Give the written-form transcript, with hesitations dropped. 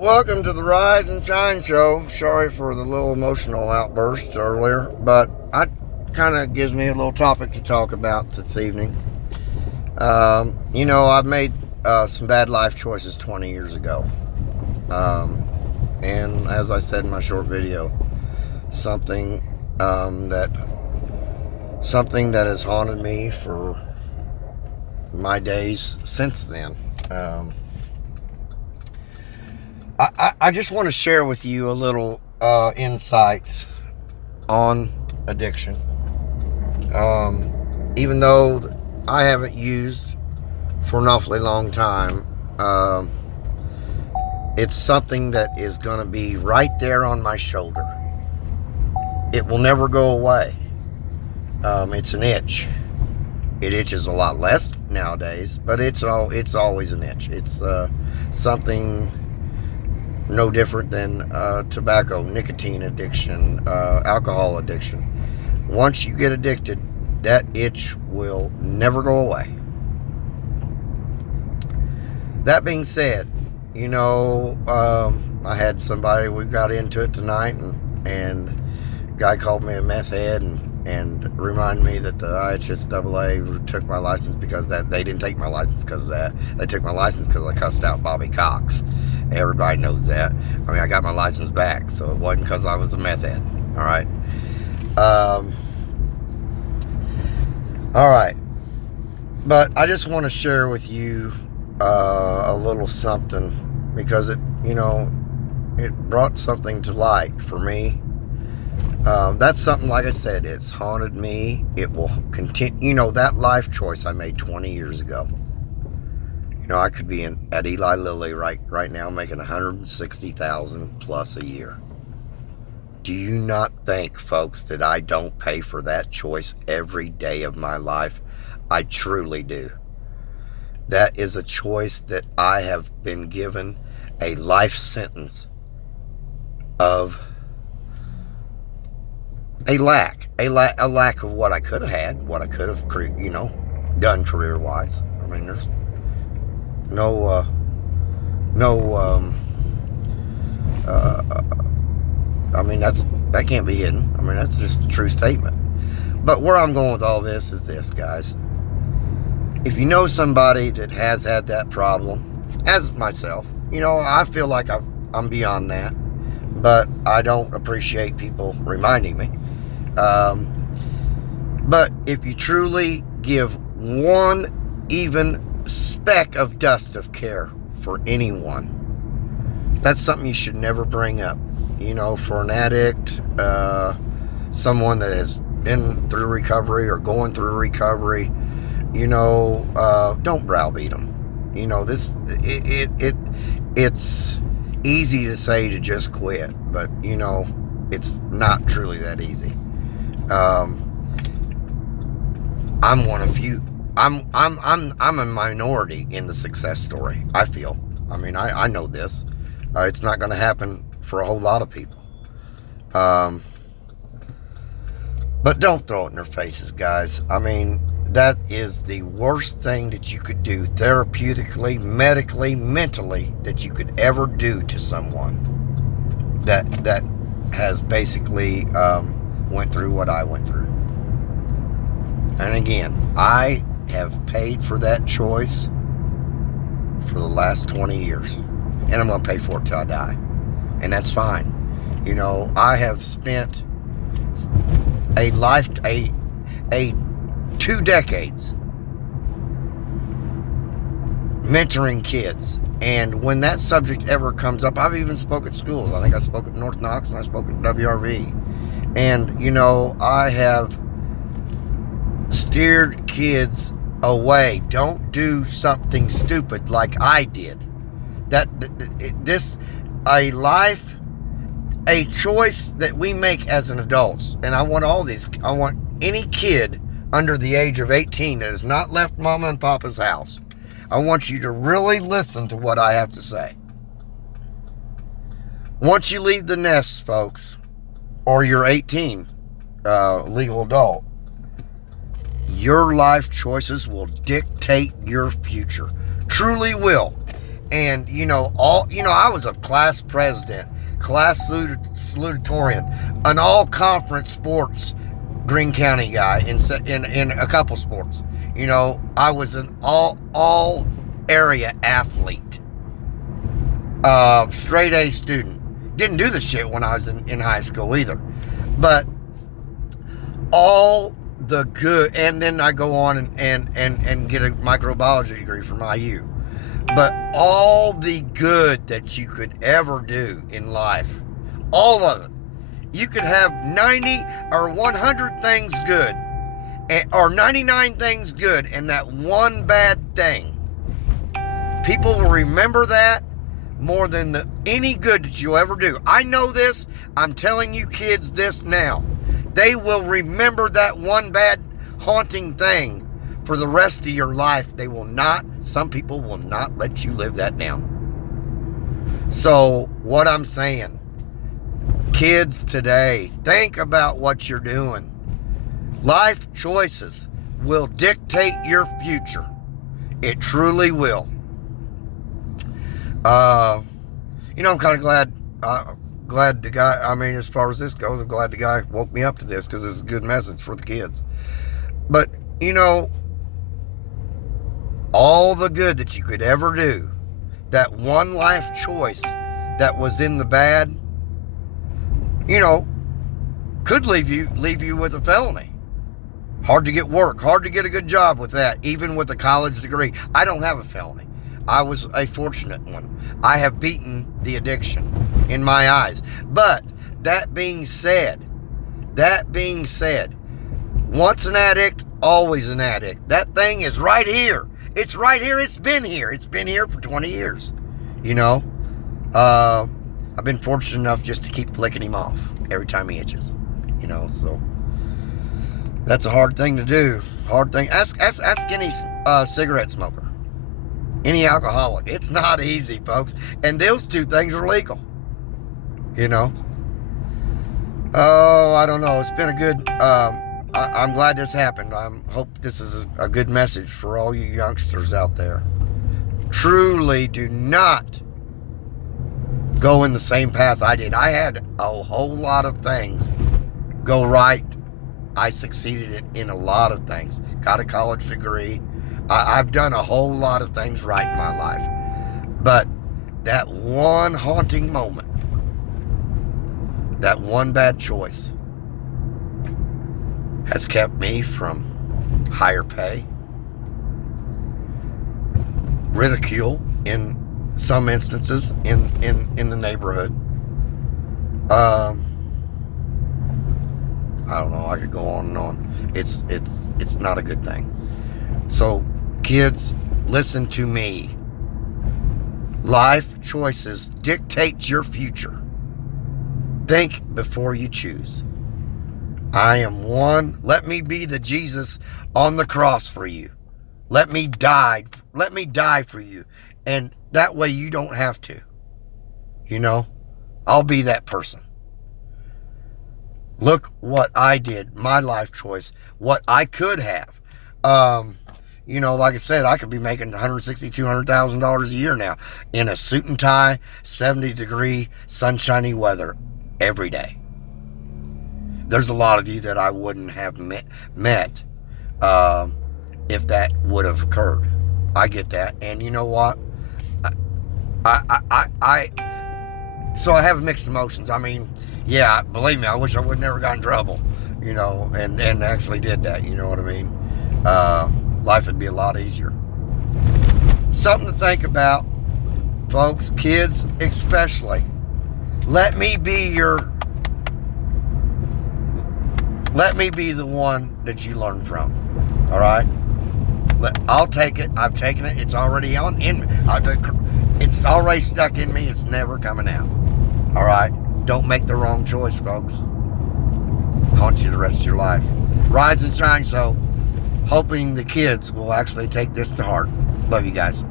Welcome to the Rise and Shine Show. Sorry for the little emotional outburst earlier, but I kind of gives me a little topic to talk about this evening. I've made some bad life choices 20 years ago. And as I said in my short video, something that has haunted me for my days since then. I just want to share with you a little insight on addiction. Even though I haven't used for an awfully long time, it's something that is going to be right there on my shoulder. It will never go away. It's an itch. It itches a lot less nowadays, but it's always an itch. It's something no different than tobacco, nicotine addiction, alcohol addiction. Once you get addicted, that itch will never go away. That being said, I had somebody, we got into it tonight, and a guy called me a meth head and reminded me that the IHSAA took my license because they didn't take my license because of that. They took my license because I cussed out Bobby Cox. Everybody knows that. I mean, I got my license back, so it wasn't because I was a meth head. All right. All right. But I just want to share with you a little something because it brought something to light for me. That's something, like I said, it's haunted me. It will continue. That life choice I made 20 years ago. I could be at Eli Lilly right now making $160,000 plus a year. Do you not think, folks, that I don't pay for that choice every day of my life? I truly do. That is a choice that I have been given a life sentence of a lack of what I could have had, what I could have, done career-wise. I mean, there's that can't be hidden. I mean, that's just a true statement. But where I'm going with all this is this, guys. If you know somebody that has had that problem, as myself, I feel like I'm beyond that, but I don't appreciate people reminding me. But if you truly give one even speck of dust of care for anyone, that's something you should never bring up. For an addict, someone that has been through recovery or going through recovery, don't browbeat them. It's easy to say to just quit, but it's not truly that easy. I'm one of few. I'm a minority in the success story, I feel. I mean, I know this. It's not going to happen for a whole lot of people. But don't throw it in their faces, guys. I mean, that is the worst thing that you could do therapeutically, medically, mentally, that you could ever do to someone that has basically went through what I went through. And again, I have paid for that choice for the last 20 years, and I'm going to pay for it till I die, and that's fine. I have spent a 2 decades mentoring kids, and when that subject ever comes up, I've even spoke at schools. I think I spoke at North Knox and I spoke at WRV, and I have steered kids away. Don't do something stupid like I did. A choice that we make as an adults, and I want any kid under the age of 18 that has not left mama and papa's house, I want you to really listen to what I have to say. Once you leave the nest, folks, or you're 18, legal adult, your life choices will dictate your future. Truly will. And, I was a class president, class salutatorian, an all-conference sports Greene County guy in a couple sports. I was an all area athlete, straight A student. Didn't do the shit when I was in high school either. But all the good, and then I go on and get a microbiology degree from IU. But all the good that you could ever do in life, all of it, you could have 90 or 100 things good, or 99 things good, and that one bad thing. People will remember that more than any good that you'll ever do. I know this. I'm telling you kids this now. They will remember that one bad haunting thing for the rest of your life. Some people will not let you live that down. So what I'm saying, kids today, think about what you're doing. Life choices will dictate your future. It truly will. I'm kind of glad the guy, as far as this goes, I'm glad the guy woke me up to this, because it's a good message for the kids. But, all the good that you could ever do, that one life choice that was in the bad, could leave you with a felony. Hard to get work, hard to get a good job with that, even with a college degree. I don't have a felony. I was a fortunate one. I have beaten the addiction in my eyes. But that being said, once an addict, always an addict. That thing is right here. It's right here. It's been here. It's been here for 20 years. I've been fortunate enough just to keep flicking him off every time he itches. So that's a hard thing to do. Hard thing. Ask any cigarette smoker, any alcoholic. It's not easy, folks. And those two things are legal. Oh, I don't know. It's been a good. I'm glad this happened. I hope this is a good message for all you youngsters out there. Truly do not go in the same path I did. I had a whole lot of things go right. I succeeded in a lot of things. Got a college degree. I've done a whole lot of things right in my life. But that one haunting moment, that one bad choice, has kept me from higher pay, ridicule in some instances in the neighborhood. I don't know, I could go on and on. It's not a good thing. So kids, listen to me. Life choices dictate your future. Think before you choose. I am one. Let me be the Jesus on the cross for you. Let me die for you. And that way you don't have to. I'll be that person. Look what I did, my life choice, what I could have. Like I said, I could be making $160,000, $200,000 a year now in a suit and tie, 70-degree, sunshiny weather every day. There's a lot of you that I wouldn't have met if that would have occurred. I get that. And you know what? So I have mixed emotions. Yeah, believe me, I wish I would never got in trouble, and actually did that, you know what I mean? Life would be a lot easier. Something to think about, folks, kids especially. Let me be the one that you learn from. All right? I'll take it. I've taken it. It's already in me. It's already stuck in me. It's never coming out. All right? Don't make the wrong choice, folks. Haunt you the rest of your life. Rise and shine. So, hoping the kids will actually take this to heart. Love you guys.